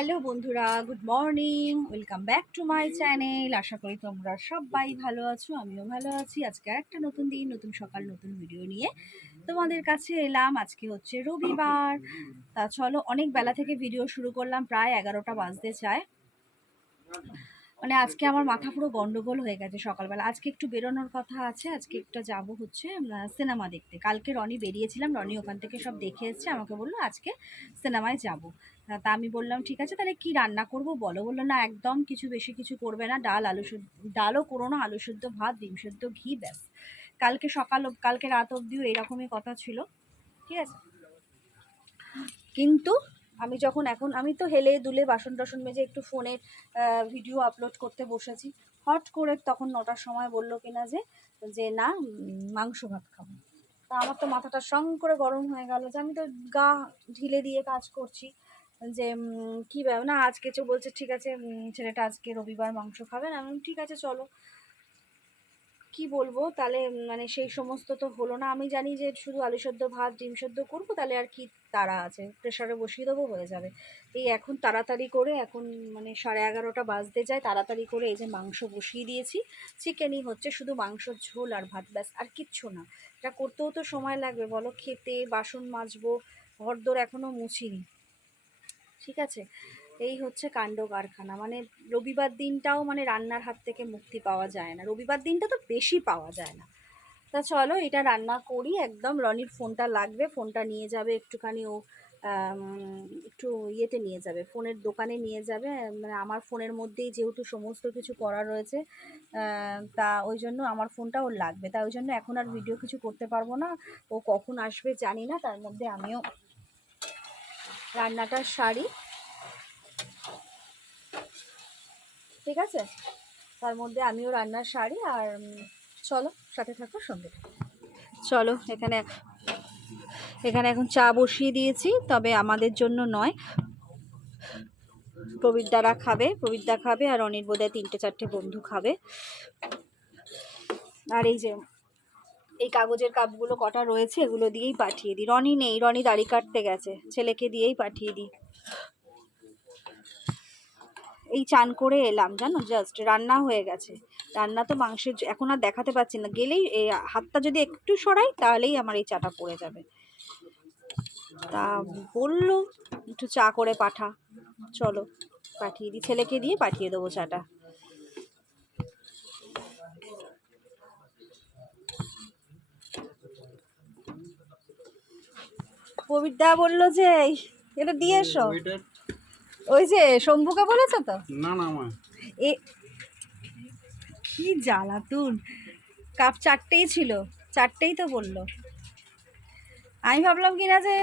Hello বন্ধুরা, good morning, welcome back to my channel. আশা করি তোমরা সবাই ভালো আছো, আমিও ভালো আছি। আজকে একটা নতুন দিন, নতুন সকাল, নতুন ভিডিও নিয়ে তোমাদের কাছে এলাম। আজকে হচ্ছে রবিবার। তা চলো, অনেক বেলা থেকে ভিডিও শুরু করলাম, প্রায় এগারোটা বাজতে চায়। মানে আজকে আমার মাথা পুরো গন্ডগোল হয়ে গেছে সকালবেলা। আজকে একটু বেরোনোর কথা আছে, আজকে একটা যাব হচ্ছে সিনেমা দেখতে। কালকে রনি বেরিয়েছিলাম, রনি ওখান থেকে সব দেখে এসছে, আমাকে বলল আজকে সিনেমায় যাব। তা আমি বললাম, ঠিক আছে, তাহলে কি রান্না করব? বলো। বলল, না, একদম কিছু বেশি কিছু করবে না, ডাল, আলু ডালও করো না, আলু সেদ্ধ ভাত, ডিম সেদ্ধ ঘি, ব্যাস। কালকে সকাল কালকে রাত অবধিও এরকমই কথা ছিল, ঠিক আছে? কিন্তু আমি যখন এখন, আমি তো হেলে দুলে বাসন টাসন মেজে একটু ফোনে ভিডিও আপলোড করতে বসেছি, হট করে তখন নটার সময় বলল কিনা যে যে না মাংস ভাত খাব। তা আমার তো মাথাটা সং করে গরম হয়ে গেল যে আমি তো গা ঢিলে দিয়ে কাজ করছি। যে কি ব্যাপার? না আজকে চো বলছে, ঠিক আছে ছেলেটা আজকে রবিবার মাংস খাবেন আমি ঠিক আছে, চলো। কি বলব? তাহলে মানে সেই সমস্ত তো হলো না। আমি জানি যে শুধু আলু সেদ্ধ ভাত, ডিম সেদ্ধ করব, তাহলে আর কি তারা আছে? প্রেশারে বসিয়ে দেবো, হয়ে যাবে। এই এখন তাড়াতাড়ি করে, এখন মানে সাড়ে এগারোটা বাজতে যায়, তাড়াতাড়ি করে এই যে মাংস বসিয়ে দিয়েছি। চিকেনই হচ্ছে শুধু মাংসর ঝোল আর ভাত, ব্যাস, আর কিচ্ছু না। এটা করতেও তো সময় লাগবে, বলো, খেতে, বাসন মাজবো ঘর দোর এখনও মুছিনি। ঠিক আছে? এই হচ্ছে কাণ্ড কারখানা। মানে রবিবার দিনটাও মানে রান্নার হাত থেকে মুক্তি পাওয়া যায় না। রবিবার দিনটা তো বেশি পাওয়া যায় না। তা চলো, এটা রান্না করি। একদম রনির ফোনটা লাগবে। ফোনটা নিয়ে যাবে একটুখানি ও একটু ইয়েতে নিয়ে যাবে। ফোনের দোকানে নিয়ে যাবে। মানে আমার ফোনের মধ্যেই যেহেতু সমস্ত কিছু করা রয়েছে তা ওই জন্য আমার ফোনটা ওর লাগবে। তা ওই জন্য এখন আর ভিডিও কিছু করতে পারব না। ও কখন আসবে জানি না। তার মধ্যে আমিও রান্নাটা শাড়ি। ঠিক আছে? তার মধ্যে আমিও রান্নার শাড়ি আর চলো, সাথে থাকো, সঙ্গে চলো, এখানে এখানে এখন চা বসিয়ে দিয়েছি, তবে আমাদের জন্য নয়। প্রবীরদারা খাবে প্রবীরদা খাবে আর অনির তিনটে চারটে বন্ধু খাবে। আর এই যে এই কাগজের কাপগুলো কটা রয়েছে এগুলো দিয়েই পাঠিয়ে দিই। রনি নেই, রনি দাড়ি কাটতে গেছে, ছেলেকে দিয়েই পাঠিয়ে দিই। এই চান করে এলাম জানো জাস্ট রান্না হয়ে গেছে। রান্না তো মাংসের এখন আর দেখাতে পাচ্ছি না। গেলেই এই হাতটা যদি একটু সরাই, তাহলেই আমার এই চাটা পড়ে যাবে। তা বলল, একটু চা করে পাঠা। চলো, পাঠিয়ে দিই। ছেলেকে দিয়ে পাঠিয়ে দেবো চাটা। প্রবীরদা বলল যে এটা দিয়ে এসো। ওই যে শম্ভুকে বলেছ তো? না না মা এ কি জ্বালাতুন। কাপ চারটেই ছিল চারটেই তো বলল। আমি ভাবলাম কি না যে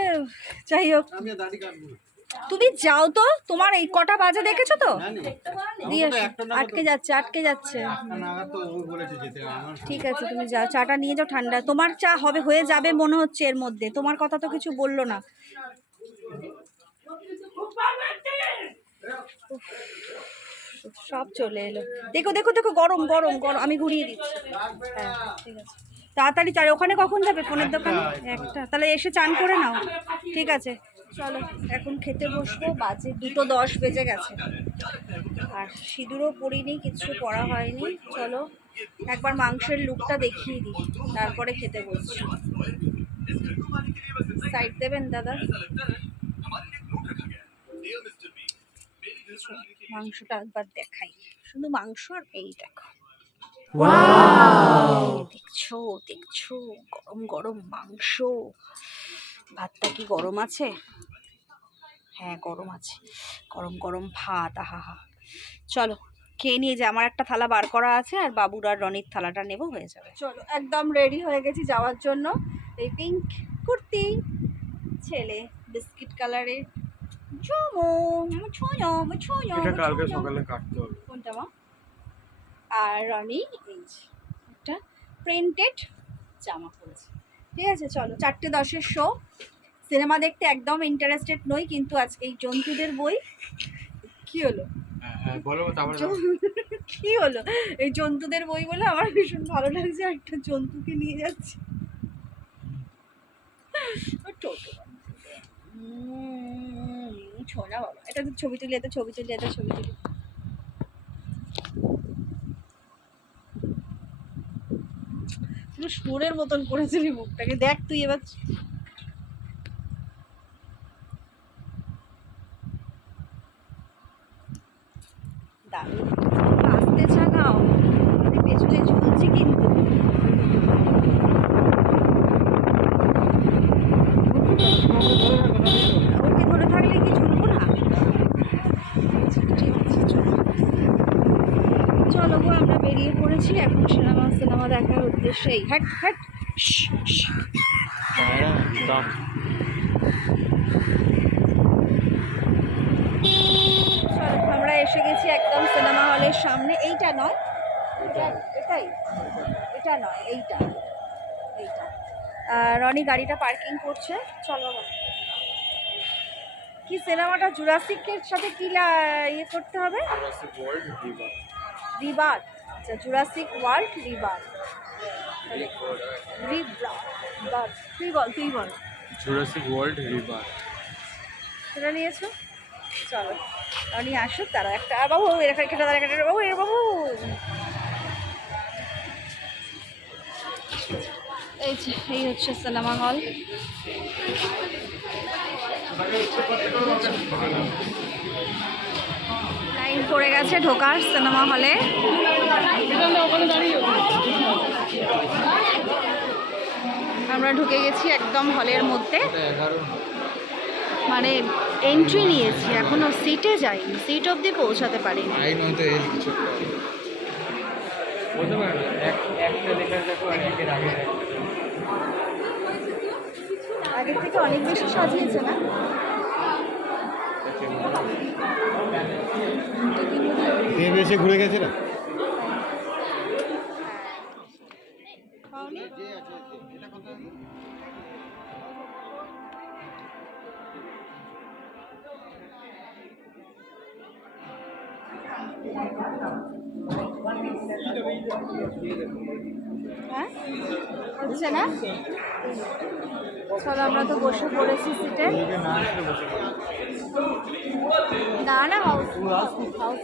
যাই হোক। তুমি যাও তো তোমার এই কটা বাজে দেখেছ তো? দিয়ে এসো। আটকে যাচ্ছে আটকে যাচ্ছে। ঠিক আছে তুমি যাও চাটা নিয়ে যাও ঠান্ডা তোমার চা হবে হয়ে যাবে মনে হচ্ছে এর মধ্যে। তোমার কথা তো কিছু বলল না। সব চলে এলো। দেখো দেখো দেখো গরম গরম গরম। আমি ঘুরিয়ে দিচ্ছি। হ্যাঁ ঠিক আছে। তাড়াতাড়ি চাই ওখানে কখন যাবে? ফোনের দোকানে? একটা। তাহলে এসে চান করে নাও। ঠিক আছে। চলো এখন খেতে বসবো বাজে দুটো দশ বেজে গেছে। আর সিঁদুরও পরিনি কিছু পরা হয়নি। চলো একবার মাংসের লুকটা দেখিয়ে দিই তারপরে খেতে বসছি। সাইড দেবেন দাদা? মাংসটা একবার দেখাই। শুধু মাংস আর এই দেখো। দেখছ দেখছ গরম গরম মাংস। ভাতটা কি গরম আছে? হ্যাঁ গরম আছে। গরম গরম ভাত আহা হা চলো খেয়ে নিয়ে যে আমার একটা থালা বার করা আছে আর বাবুর আর রনির থালাটা নেব হয়ে যাবে। চলো একদম রেডি হয়ে গেছি যাওয়ার জন্য। এই পিঙ্ক কুর্তি ছেলে বিস্কিট কালারের। চুমো ছুঁয়ো ছুঁয়ো এটা কালকে সকালে কাটতে হবে। কোনটা মা? আর রনি এই একটা প্রিন্টেড জামা পরেছে। ঠিক আছে চলো চারটে দশের শো সিনেমা দেখতে একদম ইন্টারেস্টেড নই কিন্তু আজকে এই জন্তুদের বই কি হলো? হ্যাঁ হ্যাঁ কি হলো? এই জন্তুদের বই বলে আমার ভীষণ ভালো লাগছে একটা জন্তুকে নিয়ে যাচ্ছি। ও টোটো। উম, ছো না বাবা এটা তো ছবি তুলি এত ছবি তুলি এত ছবি তুলি। পুরো সুরের মতন করেছিলি মুখটাকে। দেখ তুই এবার দারুণ আস্তে চাগাও আমি পেছনে ঝুলছি কিন্তু ওকে ধরে থাকলে কি ঝুলবো না আচ্ছা, ঠিক আছে চলো চলো গো আমরা বেরিয়ে পড়েছি এখন সিনেমা সিনেমা উদ্দেশ্যেই হ্যাট হ্যাট। আমরা এসে গেছি একদম সিনেমা হলের সামনে। এইটা নয়। এটাই। এটা নয় এইটা। এইটা। রনি গাড়িটা পার্কিং করছে। চলো কি সিনেমাটা? জুরাসিকের সাথে কি ইয়ে করতে হবে? রিবার আচ্ছা জুরাসিক ওয়ার্ল্ড রিবার তুই বল তুই বল। জুরাসিক ওয়ার্ল্ড রিভার সেটা নিয়েছো? চলো আসুক তারা একটা আর বাবু একটা দাঁড়া একটা বাবু বাবু। এই যে এই হচ্ছে সিনেমা হল। লাইন পড়ে গেছে ঢোকার সিনেমা হলে। আমরা ঢুকে গেছি একদম হলের মধ্যে। মানে এন্ট্রি নিয়েছি এখনও সিটে যাইনি সিট অবধি পৌঁছাতে পারিনি। পারে আগের থেকে অনেক বেশি সাজিয়েছে না? এসে ঘুরে গেছে না হচ্ছে না? চলো, আমরা তো বসে পড়েছি সিটে না না হাউস হাউস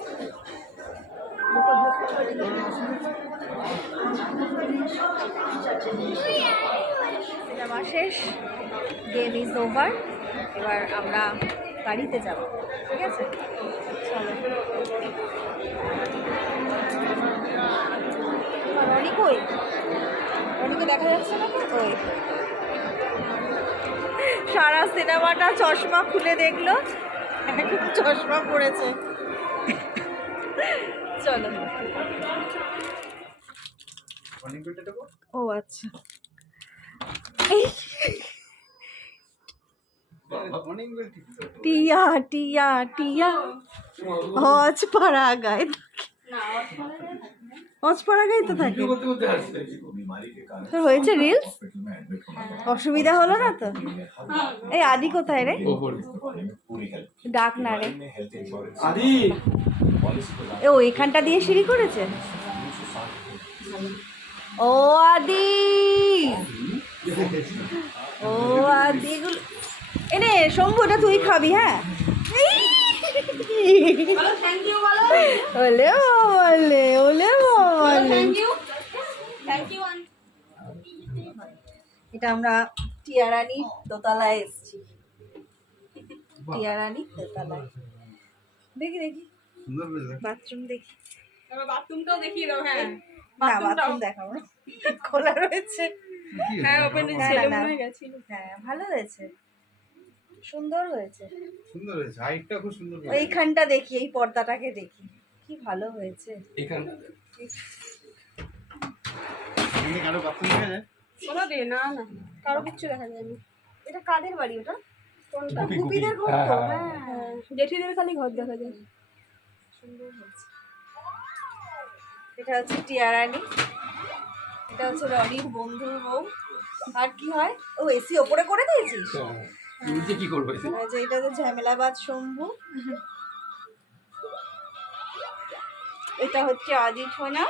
সিনেমা শেষ গেম ইজ ওভার এবার আমরা গাড়িতে যাব ঠিক আছে? চলো। রনি কই? রনিকে দেখা যাচ্ছে না তো? ওই সারা সিনেমাটা চশমা খুলে দেখল। এখন চশমা পড়েছে। চলো। ও আচ্ছা। টিয়া টিয়া টিয়া। হজ পাড়া গায়ে হজ পাড়া গায়ে তো থাকে। হয়েছে রিলস অসুবিধা হলো না তো? এই আদি কোথায় রে? ডাক না রে। আদি। এ ও এখানটা দিয়ে সিঁড়ি করেছে? ও আদি! ও আদি এগুলো এনে শম্ভু এটা তুই খাবি হ্যাঁ? ওলে বলে। ওলে বলে এটা আমরা টিয়ারানি দোতলায় এসেছি। টিয়ারানি দোতলায়। দেখি দেখি। বাথরুম দেখি। বাথরুমটাও দেখিয়ে দাও হ্যাঁ। না বাথরুম দেখাবো খোলা রয়েছে। হ্যাঁ ওপেন ছেলে মনে গেছিল। হ্যাঁ ভালো হয়েছে। সুন্দর হয়েছে। সুন্দর হয়েছে হাইটটা খুব সুন্দর। এইখানটা দেখি এই পর্দাটাকে দেখি। কি ভালো হয়েছে। এখানে কারও বাথরুম দেখা যায়? কোনো দে না না কারও কিচ্ছু দেখা যায়নি। এটা কাদের বাড়ি ওটা? কোনটা? গুপিদের ঘর তো? হ্যাঁ হ্যাঁ, জেঠিদের খালি ঘর দেখা যায়। সুন্দর হয়েছে। এটা হচ্ছে টিয়ারানি। এটা হচ্ছে রনির বন্ধুর বউ। আর কি হয়? ও এসি ওপরে করে দিয়েছিস? নিচে কি করব যে এটা তো ঝামেলাবাদ শম্ভু। এটা হচ্ছে আদি ছোনা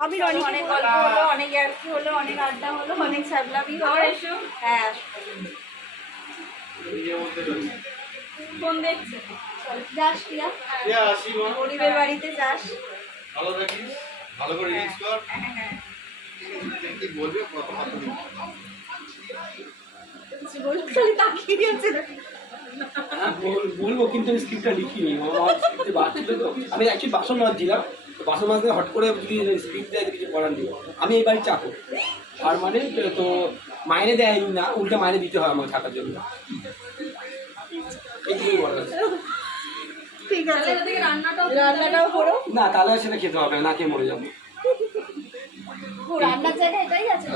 আমি রনি অনেক গল্প হলো অনেক ইয়ার্কি হলো অনেক আড্ডা হলো অনেক ছ্যাবলামি হলো। হ্যাঁ আসো। নিজের ফোন দেখছে। যাস মা। গরিবের বাড়িতে যাস। ভালো থাকিস ভালো করে রিলস কর। কি বলবে। খালি তাকিয়ে আছে। হ্যাঁ, বলব কিন্তু আমি স্ক্রিপ্টটা লিখিনি। আমার স্ক্রিপ্টে বাদ তো। আমি অ্যাকচুয়ালি বাসন মাজছিলাম। তো বাসন মাজতে হট করে যদি স্ক্রিপ্ট দেয় তো কিছু করার নেই। আমি এই বাড়ির চাকর। আর মানে তো মাইনে দেয় না উল্টে মাইনে দিতে হয় আমার থাকার জন্য। এইটুকুই বলার ঠিক আছে। রান্নাটাও রান্নাটাও করো। না তাহলে আর সেটা খেতে হবে না, খেয়ে মরে যাব। রান্নার জায়গা এটাই আছে?